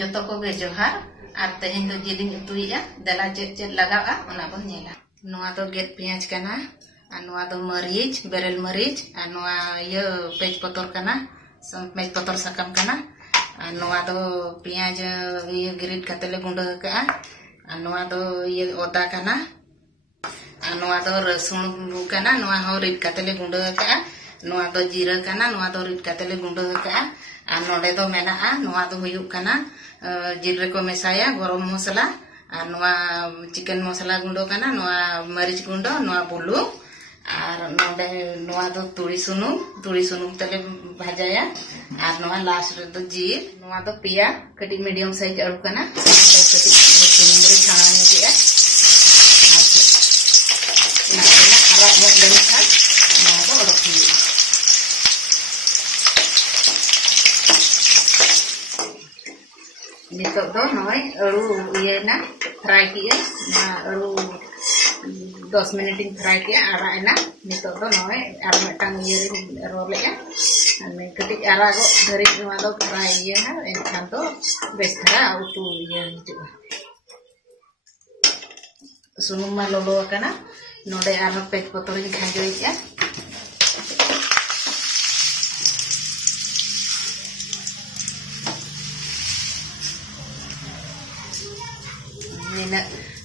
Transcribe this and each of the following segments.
जोतो को गे जोहार और तेहें दो जिलिंग उतुइया देला चेद लगावा ओना बन नेला नोआ दो गेट पियाज कना और नोआ दो मरीच बेरेल मरीच और नोआ ये पेज पतर कना पेज पतर सकम कना और नोआ दो पियाज ये ग्रेट कतेले गुंडा का और नोआ दो ये ओदा कना और नोआ दो रसुन कना नोआ हो रिट कतेले गुंडा का नोआ दो जीरा कना नोआ दो रिट कतेले गुंडा का और नोडे दो मेना नोआ दो हुयुक कना जीरे को मेसाया गरम मसला और नोआ चिकन मसला गुंडो कना नोआ मरीच गुंडो नोआ बुलु और नोडे नोआ दो तुड़ी सुनुम तले भाजाया और नोआ लास्ट रे दो जीर नोआ दो पिया कटी मीडियम साइज अरु कना कटी सुनुम रे छाना गया और ना आरा मोट लेनखा नोआ दो ओडक हुयुआ नितो दो नोय अरु ये ना फ्राई किया ना अरु 10 मिनट इन फ्राई किया आरा ना नितो दो नोय आर मेटांग ये रोल या ने कटी आरा गो धरी नोआ दो फ्राई ये ना एनखान तो बेस धरा उतु ये हिजुआ सुनुम मा लोलो कना नोडे आर पेज पतर इन खाजोइया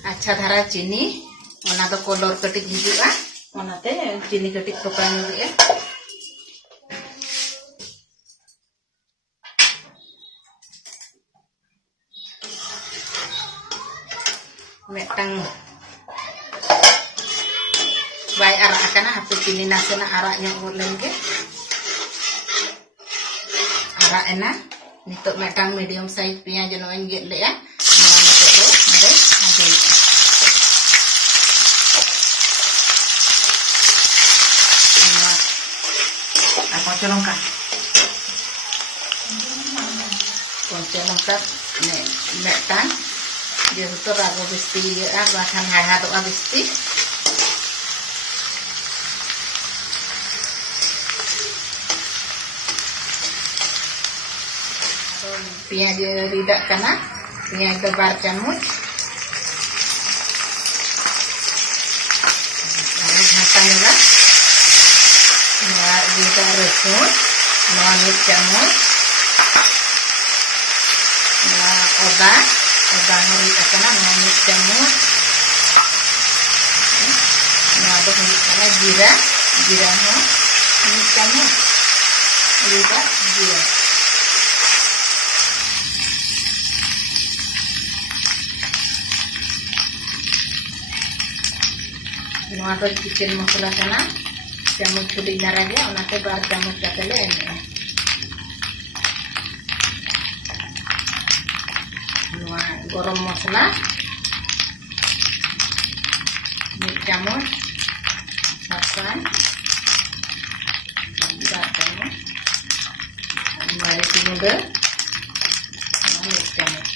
अच्छा धारा चीनी ओना तो कलर कटी हिजुआ ओनाते चीनी कटी पका नुगे मेटang बाय आरा kana hape चीनी नासेना आरा ᱧᱚᱜ लेंगे आरा एना नितो मेटang मीडियम साइज पियाज नोइन गेट लेया konca lengkap metan dia itu ragu bisti ya bahkan hanya doa bisti piaz ridak kana piaz tebar camut lalu matang lah ridak resun nonit camut oda hori kana nonit camut nado hori kana jira ho nonit camut ridak jira नोआ तो chicken मसला कना चामच छुड़ी नारा गया ओनाते बार चामच काटेले एने नोआ गरम मसला 1 चामच सासान बार चामच मरीच गुंडा 1 चामच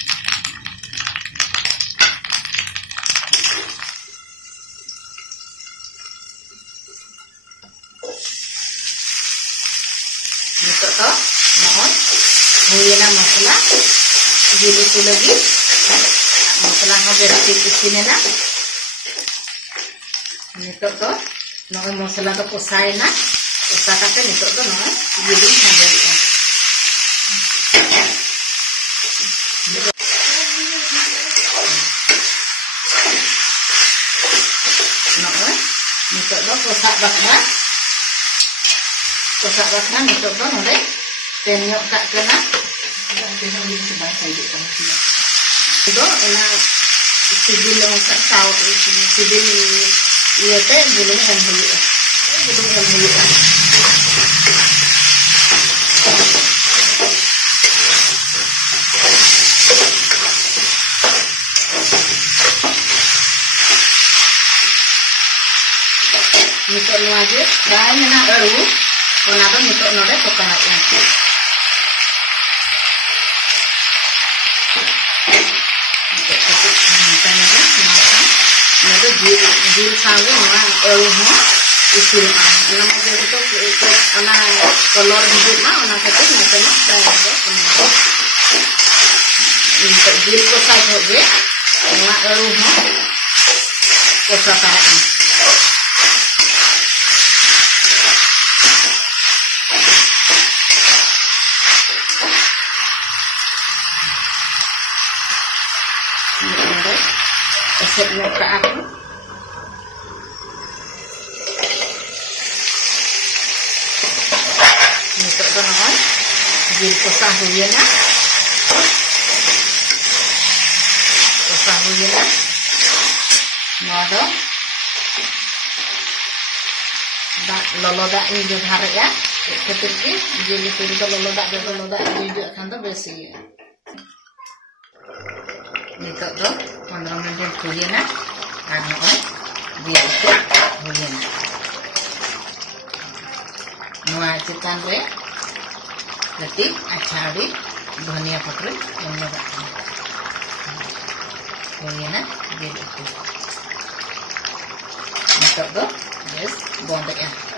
नितो तो नोय हुयना मसला जिले को लगी मसला हो बेरती इसिनेना नितो तो नोय मसला तो कोसायना कोसा काटे नितो तो नोय जिले खाबेला नोय नितो तो कोसा bakna nitok do node tenyok kak kena do ena sibil ongsak saut sibil iya te bulung em huyuka nitok nu aja bahan mena baru ओना तो नितो नोडे पकाना जीर सागे नोआ अरु हो इसिन ओना मजे तो ओना कलर हिजुमा ओना खातिर नते ना untuk jil kosa je nua aru ho kosa tarak Esok muka aku Nito to noon jil kosa huyen na kosa huyen na nodo loloda ini jod hare ya ketirki jil itu loloda kan to besi Nito to 15 menit huyen na ar noon dia itu huyen na Nua chitan re letik achari dhania patre yang lagakkan na dia itu Nito to yes bontek ya